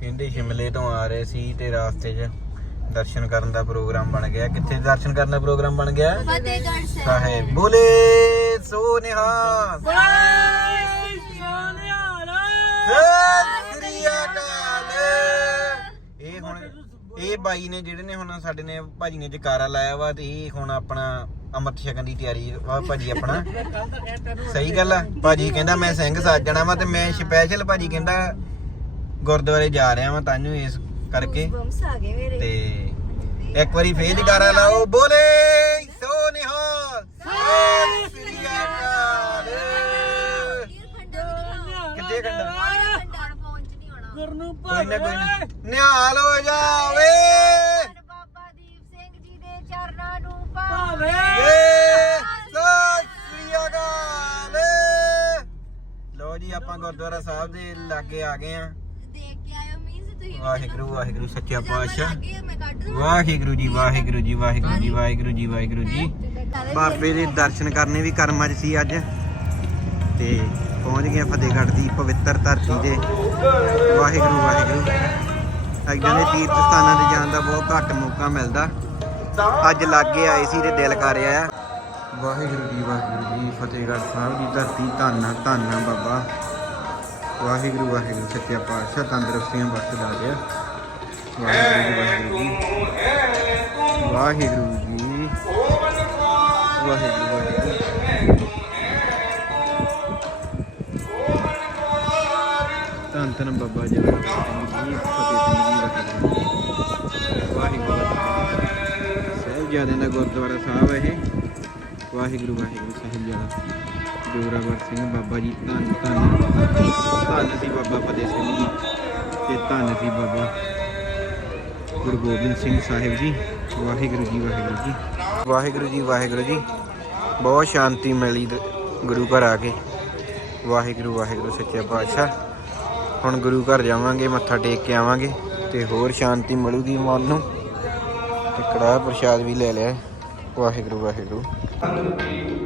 ਕਹਿੰਦੇ ਸ਼ਿਮਲੇ ਤੋਂ ਆ ਰਹੇ ਸੀ ਤੇ ਰਾਸਤੇ 'ਚ ਦਰਸ਼ਨ ਕਰਨ ਦਾ ਪ੍ਰੋਗਰਾਮ ਬਣ ਗਿਆ। ਕਿੱਥੇ ਦਰਸ਼ਨ ਕਰਨ ਦਾ ਪ੍ਰੋਗਰਾਮ ਬਣ ਗਿਆ? ਫਤਿਹਗੜ੍ਹ ਸਾਹਿਬ। ਸਾਹਿਬ ਬੋਲੇ ਸੋ ਨਿਹਾਲ। ਸਤਿ ਸ੍ਰੀ ਅਕਾਲ। ਇਹ ਹੁਣ ਇਹ ਬਾਈ ਨੇ ਜਿਹੜੇ ਨੇ ਹੁਣ ਸਾਡੇ ਨੇ ਭਾਜੀ ਨੇ ਜਕਾਰਾ ਲਾਇਆ ਵਾ ਤੇ ਇਹ ਹੁਣ ਆਪਣਾ ਅੰਮ੍ਰਿਤ ਛਕਣ ਦੀ ਤਿਆਰੀ ਵਾ ਭਾਜੀ ਆਪਣਾ। ਸਹੀ ਗੱਲ ਆ। ਭਾਜੀ ਕਹਿੰਦਾ ਮੈਂ ਸਿੰਘ ਸਾਜਣਾ ਵਾ ਤੇ ਮੈਂ ਸਪੈਸ਼ਲ ਭਾਜੀ ਕਹਿੰਦਾ ਗੁਰਦੁਆਰੇ ਜਾ ਰਿਹਾ ਵਾਂ ਤਾਨੂੰ ਇਸ ਕਰਕੇ। ਬੰਸ ਆ ਗਏ ਮੇਰੇ। ਤੇ ਇੱਕ ਵਾਰੀ ਫੇਰ ਜਕਾਰਾ ਲਾਓ। ਬੋਲੇ ਸੋ ਨਿਹਾਲ। ਸਤਿ ਸ੍ਰੀ ਅਕਾਲ। ਕਿੱਥੇ ਖੰਡਾ? ਖੰਡਾਰ ਪਹੁੰਚ ਨਹੀਂ ਹੋਣਾ ਕੋਈ ਨਾ ਕੋਈ ਨਾ। ਨਿਹਾਲ ਹੋ ਜਾਵੇ। ਬਾਬਾ ਦੀਪ ਸਿੰਘ ਜੀ ਦੇ ਚਰਨਾਂ ਨੂੰ ਪਾਵੇ ਏ ਸਤਿ ਸ੍ਰੀ ਅਕਾਲ। ਲੋ ਜੀ ਆਪਾਂ ਗੁਰਦੁਆਰਾ ਸਾਹਿਬ ਦੇ ਲਾਗੇ ਆ ਗਏ ਆ ਤੁਸੀਂ ਵਾਹਿਗੁਰੂ ਵਾਹਿਗੁਰੂ ਸੱਚਾ ਪਾਤਸ਼ਾਹ। ਵਾਹਿਗੁਰੂ ਜੀ ਵਾਹਿਗੁਰੂ ਜੀ ਵਾਹਿਗੁਰੂ ਜੀ ਵਾਹਿਗੁਰੂ ਜੀ ਵਾਹਿਗੁਰੂ ਜੀ। ਬਾਬੇ ਦੇ ਦਰਸ਼ਨ ਕਰਨੇ ਵੀ ਕਰਮਾਂ 'ਚ ਸੀ ਅੱਜ। ਤੇ ਪਹੁੰਚ ਗਏ ਫਤਿਹਗੜ੍ਹ ਦੀ ਪਵਿੱਤਰ ਧਰਤੀ ਤੇ। ਵਾਹਿਗੁਰੂ ਵਾਹਿਗੁਰੂ। ਐਦਾਂ ਦੇ ਤੀਰਥ ਸਥਾਨਾਂ ਤੇ ਜਾਣ ਦਾ ਬਹੁਤ ਘੱਟ ਮੌਕਾ ਮਿਲਦਾ। ਅੱਜ ਲਾਗੇ ਆਏ ਸੀ ਤੇ ਦਿਲ ਕਰ ਰਿਹਾ। ਵਾਹਿਗੁਰੂ ਜੀ ਵਾਹਿਗੁਰੂ ਜੀ ਫਤਿਹਗੜ੍ਹ ਸਾਹਿਬ ਦੀ ਧਰਤੀ ਧੰਨ ਧੰਨ ਬਾਬਾ। ਵਾਹਿਗੁਰੂ ਵਾਹਿਗੁਰੂ, ਸੱਚਾ ਪਾਤਸ਼ਾਹ, ਤੰਦਰੁਸਤੀਆਂ ਬਖਸ਼ਦਾ ਰਿਹਾ ਵਾਹਿਗੁਰੂ ਜੀ। ਵਾਹਿਗੁਰੂ ਵਾਹਿਗੁਰੂ ਜੀ। ਵਾਹਿਗੁਰੂ ਵਾਹਿਗੁਰੂ ਧੰਨ ਧੰਨ ਬਾਬਾ ਜੀ ਸਿੰਘ ਜੀ ਫਤਿਹ ਸਿੰਘ ਜੀ। ਵਾਹਿਗੁਰੂ। ਸਾਹਿਬਜ਼ਾਦਿਆਂ ਦਾ ਗੁਰਦੁਆਰਾ ਸਾਹਿਬ ਹੈ ਇਹ। ਵਾਹਿਗੁਰੂ ਵਾਹਿਗੁਰੂ, ਸਾਹਿਬਜ਼ਾਦਾ। ਜੋਰਾਵਰ ਸਿੰਘ, ਬਾਬਾ ਜੀ ਧੰਨ ਧੰਨ ਧੰਨ ਸੀ ਬਾਬਾ ਫਤਿਹ ਸਿੰਘ ਜੀ ਤੇ ਧੰਨ ਸੀ ਬਾਬਾ ਗੁਰੂ ਗੋਬਿੰਦ ਸਿੰਘ ਸਾਹਿਬ ਜੀ, ਵਾਹਿਗੁਰੂ ਜੀ ਵਾਹਿਗੁਰੂ ਜੀ। ਵਾਹਿਗੁਰੂ ਜੀ ਵਾਹਿਗੁਰੂ ਜੀ, ਬਹੁਤ ਸ਼ਾਂਤੀ ਮਿਲੀ ਗੁਰੂ ਘਰ ਆ ਕੇ। ਵਾਹਿਗੁਰੂ ਵਾਹਿਗੁਰੂ, ਸੱਚੇ ਪਾਤਸ਼ਾਹ। ਹੁਣ ਗੁਰੂ ਘਰ ਜਾਵਾਂਗੇ, ਮੱਥਾ ਟੇਕ ਕੇ ਆਵਾਂਗੇ ਤੇ ਹੋਰ ਸ਼ਾਂਤੀ ਮਿਲੂਗੀ ਮਨ ਨੂੰ। ਤੇ ਕੜਾਹ ਪ੍ਰਸ਼ਾਦ ਵੀ ਲੈ ਲਿਆ। ਵਾਹਿਗੁਰੂ ਵਾਹਿਗੁਰੂ।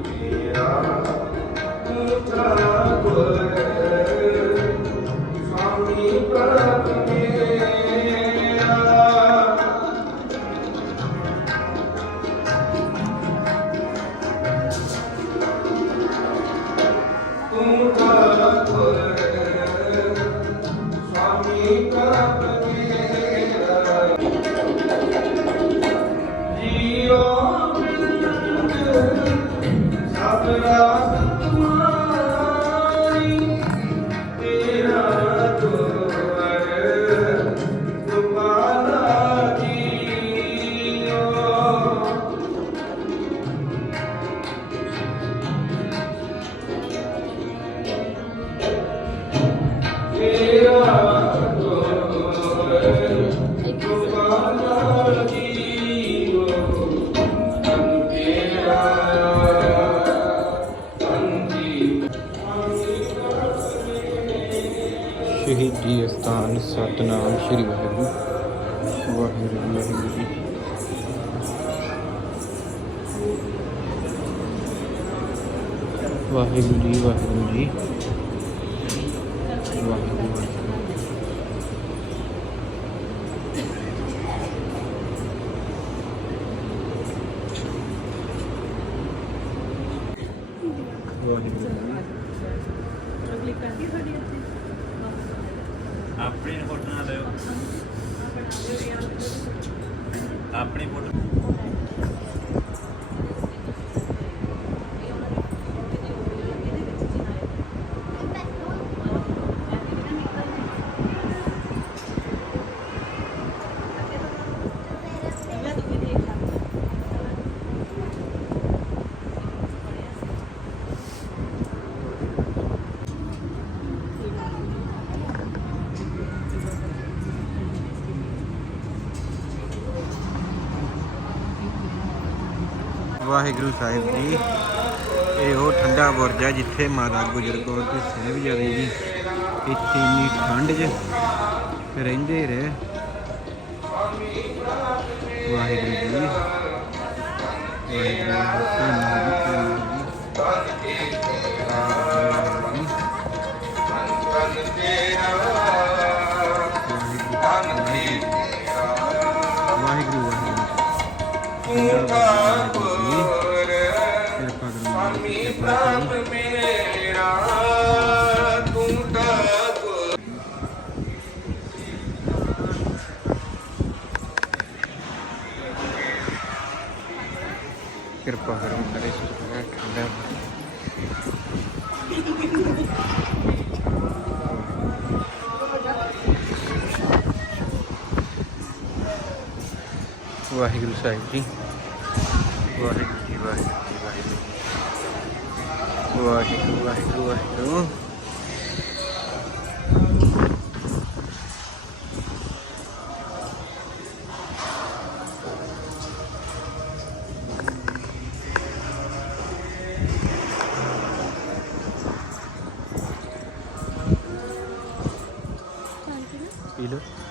ਸ਼ਹੀਦੀ ਅਸਥਾਨ ਸਤਨਾਮ ਸ੍ਰੀ ਵਾਹਿਗੁਰੂ। ਵਾਹਿਗੁਰੂ ਜੀ, ਵਾਹਿਗੁਰੂ ਜੀ। ਵਾਹਿਗੁਰੂ ਜੀ ਵਾਹਿਗੁਰੂ ਜੀ ਵਾਹਿਗੁਰੂ ਵਾਹਿਗੁਰੂ ਵਾਹਿਗੁਰੂ ਆਪਣੀ ਫੋਟੋ ਨਾ ਲਿਓ ਆਪਣੀ ਫੋਟੋ ਵਾਹਿਗੁਰੂ ਸਾਹਿਬ ਜੀ। ਇਹ ਉਹ ਠੰਡਾ ਬੁਰਜ ਹੈ ਜਿੱਥੇ ਮਾਤਾ ਗੁਜਰ ਕੌਰ ਤੇ ਸਾਹਿਬਜ਼ਾਦੇ ਜੀ ਇੱਥੇ ਇੰਨੀ ਠੰਡ 'ਚ ਰਹਿੰਦੇ ਰਹੇ। ਵਾਹਿਗੁਰੂ ਜੀ ਵਾਹਿਗੁਰੂ ਜੀ ਧੰਨਵਾਦ। ਜੀ ਕਿਰਪਾ ਕਰੋ ਮੇਰੇ ਸੁਖਨਾ ਠੰਡਾ ਵਾਹਿਗੁਰੂ ਸਾਹਿਬ ਜੀ ਵਾਹਿਗੁਰੂ ਜੀ ਵਾਹਿਗੁਰੂ ਜੀ ਵਾਹਿਗੁਰੂ ਵਾਹਿਗੁਰੂ ਵਾਹਿਗੁਰੂ ਵਾਹਿਗੁਰੂ ਪੀ ਲਓ